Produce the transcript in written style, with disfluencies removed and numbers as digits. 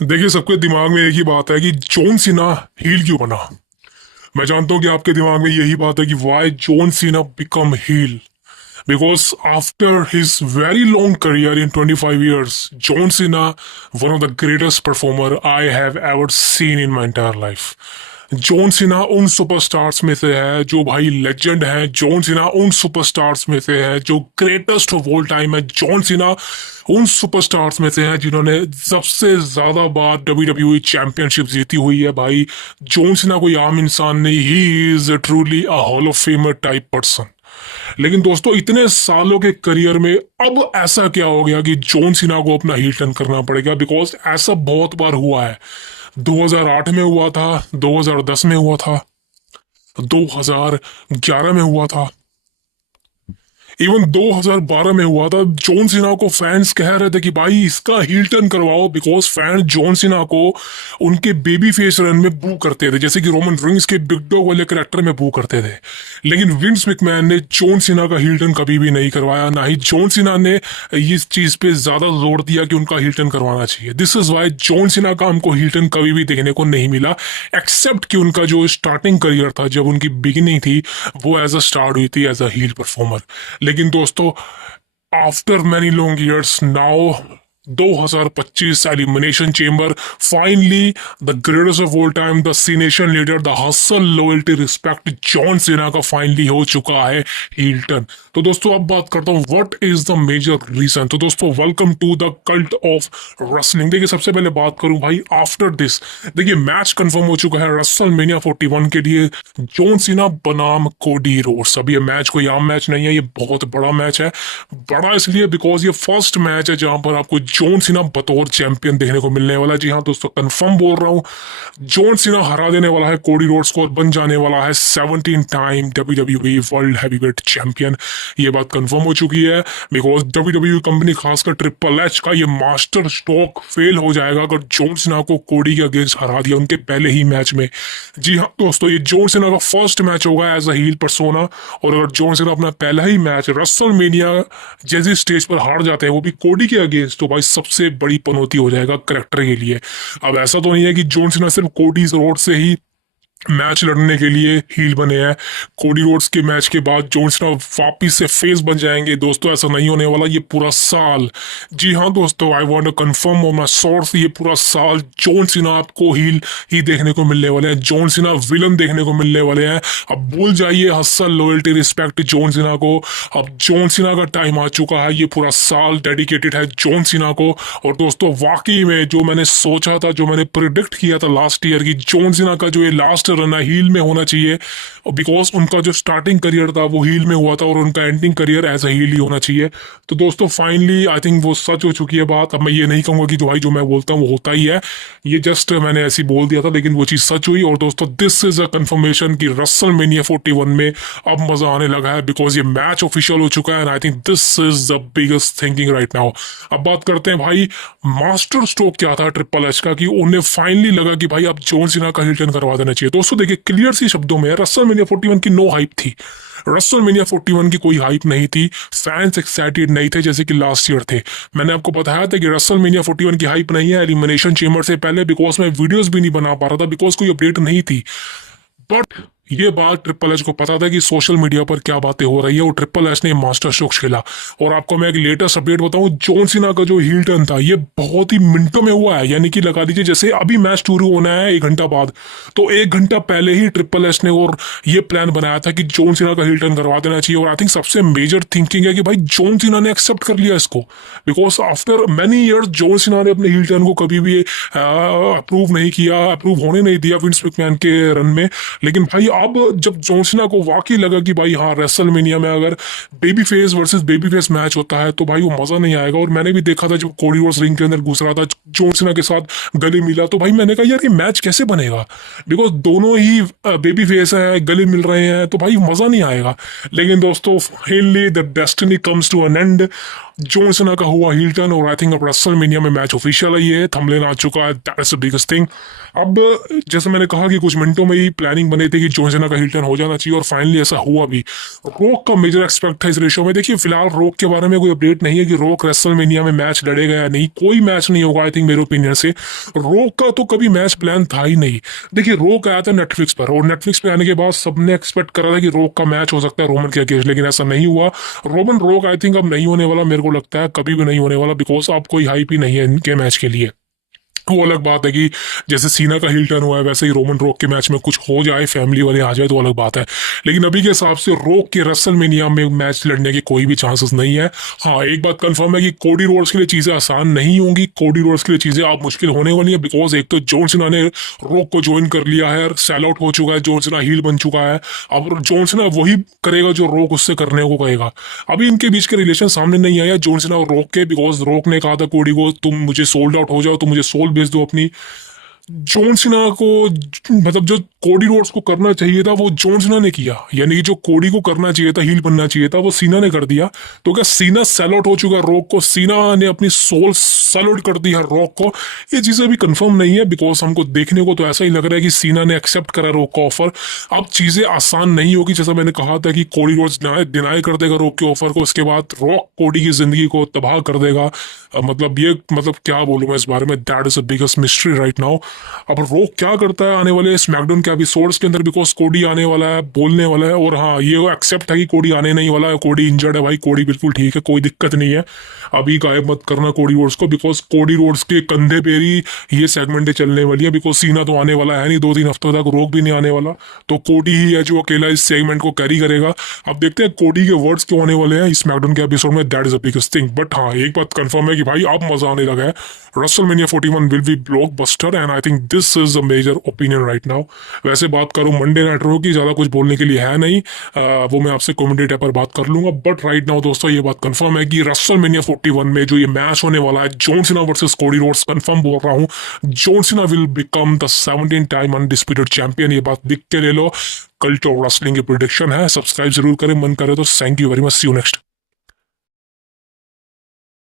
देखिए, सबके दिमाग में एक ही बात है कि जॉन सीना हील क्यों बना। मैं जानता हूं कि आपके दिमाग में यही बात है कि why John Cena become heel. Because after his very long career in 25 years, John Cena, one of the greatest performer I have ever seen in my entire life. John Cena उन सुपरस्टार्स में से है जो भाई legend है। John Cena उन superstars में से है जो ग्रेटेस्ट ऑफ ऑल टाइम है। जॉन सीना उन सुपरस्टार्स में से है जिन्होंने सबसे ज्यादा बार WWE चैंपियनशिप जीती हुई है। भाई जॉन सीना कोई आम इंसान नहीं, he is truly a hall of famer type person. लेकिन दोस्तों, इतने सालों के करियर में अब ऐसा क्या हो गया कि जॉन सीना को अपना हील टर्न करना पड़ेगा। बिकॉज ऐसा बहुत बार हुआ है। 2008 में हुआ था, 2010 में हुआ था, 2011 में हुआ था, इवन 2012 में हुआ था। जॉन सीना को फैंस कह रहे थे कि भाई इसका हील टर्न करवाओ, बिकॉज फैन जॉन सीना को उनके बेबी फेस रन में बू करते थे, जैसे कि रोमन रिंग्स के बिग डॉग वाले कैरेक्टर में बू करते थे। लेकिन विंस मैकमैन ने जॉन सीना का हील टर्न कभी भी नहीं करवाया, ना ही जॉन सीना ने इस चीज पे ज्यादा जोर दिया कि उनका हील टर्न करवाना चाहिए। This is why John Cena का हमको हील टर्न कभी भी देखने को नहीं मिला, एक्सेप्ट कि उनका जो स्टार्टिंग करियर था, जब उनकी बिगिनिंग थी, वो एज अ स्टार्ट हुई थी एज अ हील परफॉर्मर। लेकिन दोस्तों, after many long years now, 2025 elimination chamber, finally the greatest of all time, the Cenation leader, the hustle loyalty respect John Cena का finally हो चुका है heel turn. तो दोस्तों, अब बात करता हूँ what is the major reason. तो दोस्तों, welcome to the cult of wrestling. देखिए, सबसे पहले बात करूं भाई, आफ्टर दिस देखिए मैच कंफर्म हो चुका है रेसलमेनिया 41 के लिए, जॉन सीना बनाम कोडी रोड्स। अब ये मैच कोई आम मैच नहीं है, ये बहुत बड़ा मैच है। बड़ा इसलिए बिकॉज ये फर्स्ट मैच है जहां पर आपको जॉन सीना बतौर चैंपियन देखने को मिलने वाला है। जी हाँ दोस्तों, कंफर्म बोल रहा हूँ, जॉन सीना हरा देने वाला है कोडी रोड्स को और बन जाने वाला है 17 time WWE world heavyweight champion. ये बात कंफर्म हो चुकी है बिकॉज WWE कंपनी, खासकर ट्रिपल एच का ये मास्टर स्ट्रोक फेल हो जाएगा अगर जॉन सीना को कोडी के अगेंस्ट हरा दिया उनके पहले ही मैच में। जी हाँ दोस्तों, ये जॉन सीना का फर्स्ट मैच होगा एज अ हील पर्सोना, और अगर जॉन सीना अपना पहला ही मैच रेसलमेनिया जैसी स्टेज पर हार जाते हैं, वो भी कोडी के अगेंस्ट, तो भाई सबसे बड़ी पनौती हो जाएगा करेक्टर के लिए। अब ऐसा तो नहीं है कि जॉन सीना सिर्फ कोडी रोड से ही मैच लड़ने के लिए हील बने हैं। कोडी रोड्स के मैच के बाद जॉन सीना वापिस से फेस बन जाएंगे। दोस्तों, ऐसा नहीं होने वाला ये पूरा साल। जी हाँ दोस्तों, I want to confirm on my source, ये पूरा साल जॉन सीना आपको हील ही देखने को मिलने वाले हैं। जॉन सीना विलन देखने को मिलने वाले हैं। अब भूल जाइए हसल लॉयल्टी रिस्पेक्ट जॉन सीना को। अब जॉन सीना का टाइम आ चुका है, ये पूरा साल डेडिकेटेड है जॉन सीना को। और दोस्तों, वाकई में जो मैंने सोचा था, जो मैंने प्रिडिक्ट किया था लास्ट ईयर की, जॉन सीना का जो ये लास्ट रन हील में होना चाहिए, बिकॉज उनका जो स्टार्टिंग करियर था वो हील में हुआ था और उनका ending career as a heel ही होना चाहिए। तो दोस्तों, फाइनली आई थिंक वो सच हो चुकी है बात। अब मैं ये नहीं कहूंगा कि जो भाई जो मैं बोलता हूँ वो होता ही है, ये जस्ट मैंने ऐसे बोल दिया था, लेकिन वो चीज सच हुई। और दोस्तों, दिस इज अ कंफर्मेशन कि रेसलमेनिया 41 में अब मजा आने लगा है, बिकॉज ये मैच ऑफिशियल हो चुका है and I think this is the biggest thinking right now. अब बात करते हैं भाई, मास्टर स्ट्रोक क्या था ट्रिपल एच का कि उन्हें फाइनली लगा कि भाई अब जॉन सीना का हील टर्न करवा देना चाहिए। दोस्तों देखिए, क्लियर सी शब्दों में, रेसलमेनिया 41 की नो हाइप थी। रेसलमेनिया 41 की कोई हाइप नहीं थी, फैंस एक्साइटेड नहीं थे जैसे कि लास्ट ईयर थे। मैंने आपको बताया था कि रेसलमेनिया 41 की हाइप नहीं है एलिमिनेशन चेंबर से पहले, बिकॉज मैं वीडियोस भी नहीं बना पा रहा था, बिकॉज कोई अपडेट नहीं थी। बट ये बात ट्रिपल एच को पता था कि सोशल मीडिया पर क्या बातें हो रही है, और ट्रिपल एच ने मास्टर स्ट्रोक खेला। और आपको मैं एक लेटेस्ट अपडेट बताऊं, जॉन सीना का जो हील टर्न था ये बहुत ही मिनटों में हुआ है। यानी कि लगा दीजिए जैसे अभी मैच शुरू होना है 1 घंटा बाद, तो 1 घंटा पहले ही ट्रिपल एच ने और ये प्लान बनाया था कि जॉन सीना का हील टर्न करवा देना चाहिए। और आई थिंक सबसे मेजर थिंकिंग है कि भाई जॉन सीना ने एक्सेप्ट कर लिया इसको, because after many years John Cena ने अपने हील टर्न को कभी भी अप्रूव नहीं किया, अप्रूव होने नहीं दिया विंस मैकमैन के रन में। लेकिन भाई अब जब जॉन सीना को वाकई लगा कि भाई हाँ, रेसलमेनिया में अगर baby face versus baby face match होता है तो भाई वो मजा नहीं आएगा। और मैंने भी देखा था जब कोडी रोड्स रिंग के अंदर घुस रहा था, जॉन सीना के साथ गले मिला, तो भाई मैंने कहा यार ये मैच कैसे बनेगा, बिकॉज दोनों ही बेबी फेस हैं, गले मिल रहे हैं, तो भाई मजा नहीं आएगा। लेकिन दोस्तों, finally the destiny comes to an end. John Cena का हुआ हील टर्न और आई थिंक अब रेसलमेनिया में मैच ऑफिशियल है, ये थंबनेल आ चुका है, that is the biggest thing. अब जैसे मैंने कहा कि कुछ मिनटों में ही प्लानिंग बनी थी कि जॉन सीना का हील टर्न हो जाना चाहिए और फाइनली ऐसा हुआ भी। रोक का मेजर एक्सपेक्ट था इस रेशो में। देखिए फिलहाल रोक के बारे में कोई अपडेट नहीं है कि रोक रेसलमेनिया में मैच लड़ेगा या नहीं, कोई मैच नहीं होगा आई थिंक मेरे ओपिनियन से। रोक का तो कभी मैच प्लान था ही नहीं। देखिए रोक आया था नेटफ्लिक्स पर और नेटफ्लिक्स पे आने के बाद सबने एक्सपेक्ट करा था कि रोक का मैच हो सकता है रोमन के अगेंस्ट, लेकिन ऐसा नहीं हुआ। रोमन रोक आई थिंक अब नहीं होने वाला, मेरे को लगता है कभी भी नहीं होने वाला, बिकॉज अब कोई हाइप ही नहीं है इनके मैच के लिए। वो अलग बात है कि जैसे सीना का हिल टर्न हुआ है वैसे ही रोमन रोक के मैच में कुछ हो जाए, फैमिली वाले आ जाए तो अलग बात है, लेकिन अभी के हिसाब से रोक के रेसलमेनिया में मैच लड़ने के कोई भी चांसेस नहीं है। हाँ एक बात कंफर्म है कि कोडी रोड्स के लिए चीजें आसान नहीं होंगी, कोडी रोड्स के लिए चीजें आप मुश्किल होने वाली है, बिकॉज एक तो जॉन सीना ने रोक को ज्वाइन कर लिया है, सेल आउट हो चुका है, जॉन सीना हील बन चुका है। अब जॉन सीना वही करेगा जो रोक उससे करने को कहेगा। अभी इनके बीच के रिलेशन सामने नहीं आया जॉन सीना और रोक के, बिकॉज रोक ने कहा था कोडी को तुम मुझे सोल्ड आउट हो जाओ, तुम मुझे सोल भेज दो अपनी। जॉन सीना को मतलब जो कोडी रोड्स को करना चाहिए था वो जॉन सीना ने किया, यानी कि जो कोडी को करना चाहिए था, हील बनना चाहिए था, वो सीना ने कर दिया। तो क्या सीना सेल आउट हो चुका है रॉक को, सीना ने अपनी सोल सेल आउट कर दी है रॉक को, ये चीजें अभी कंफर्म नहीं है, बिकॉज हमको देखने को तो ऐसा ही लग रहा है कि सीना ने एक्सेप्ट करा रॉक का ऑफर। अब चीजें आसान नहीं होगी, जैसा मैंने कहा था कि कोडी रोड्स डिनाई कर देगा रॉक के ऑफर को, उसके बाद रॉक कोडी की जिंदगी को तबाह कर देगा। मतलब क्या बोलूं मैं इस बारे में, that is the biggest mystery right now. अब रोक क्या करता है आने वाले स्मैकडाउन के एपिसोड्स के अंदर, बिकॉज कोडी आने वाला है, बोलने वाला है, और हाँ ये एक्सेप्ट है कि कोडी आने नहीं वाला है, कोडी इंजर्ड है भाई, कोडी बिल्कुल ठीक है, कोई दिक्कत नहीं है, अभी गायब मत करना कोडी रोड्स को, बिकॉज कोडी रोड्स के कंधे पे ही ये सेगमेंटें चलने वाली है, बिकॉज सीना तो आने वाला है नहीं 2-3 हफ्तों तक, रोक भी नहीं आने वाला, तो कोडी ही है जो अकेला इस सेगमेंट को कैरी करेगा। अब देखते हैं कोडी के वर्ड्स क्यों आने वाले हैं इस मैकडाउन के एपिसोड में, that is a biggest thing. But हाँ एक बात कंफर्म है कि भाई अब मजा आने लगा है, WrestleMania 41 will be blockbuster and I think this is a major opinion right now. वैसे बात करूं मंडे नाइट रो की, ज्यादा कुछ बोलने के लिए है नहीं, वो मैं आपसे कमेंटेटर पर बात कर लूंगा, बट राइट नाउ दोस्तों ये बात कंफर्म है कि WrestleMania 41 में जो ये मैच होने वाला है John Cena versus Cody Rhodes, confirm बोल रहा हूं, John Cena will become the 17 time undisputed champion, ये बात लिख के ले लो। कल्ट ऑफ रेसलिंग की प्रिडिक्शन है, सब्सक्राइब जरूर करें, मन करे तो। Thank you very much, see you next.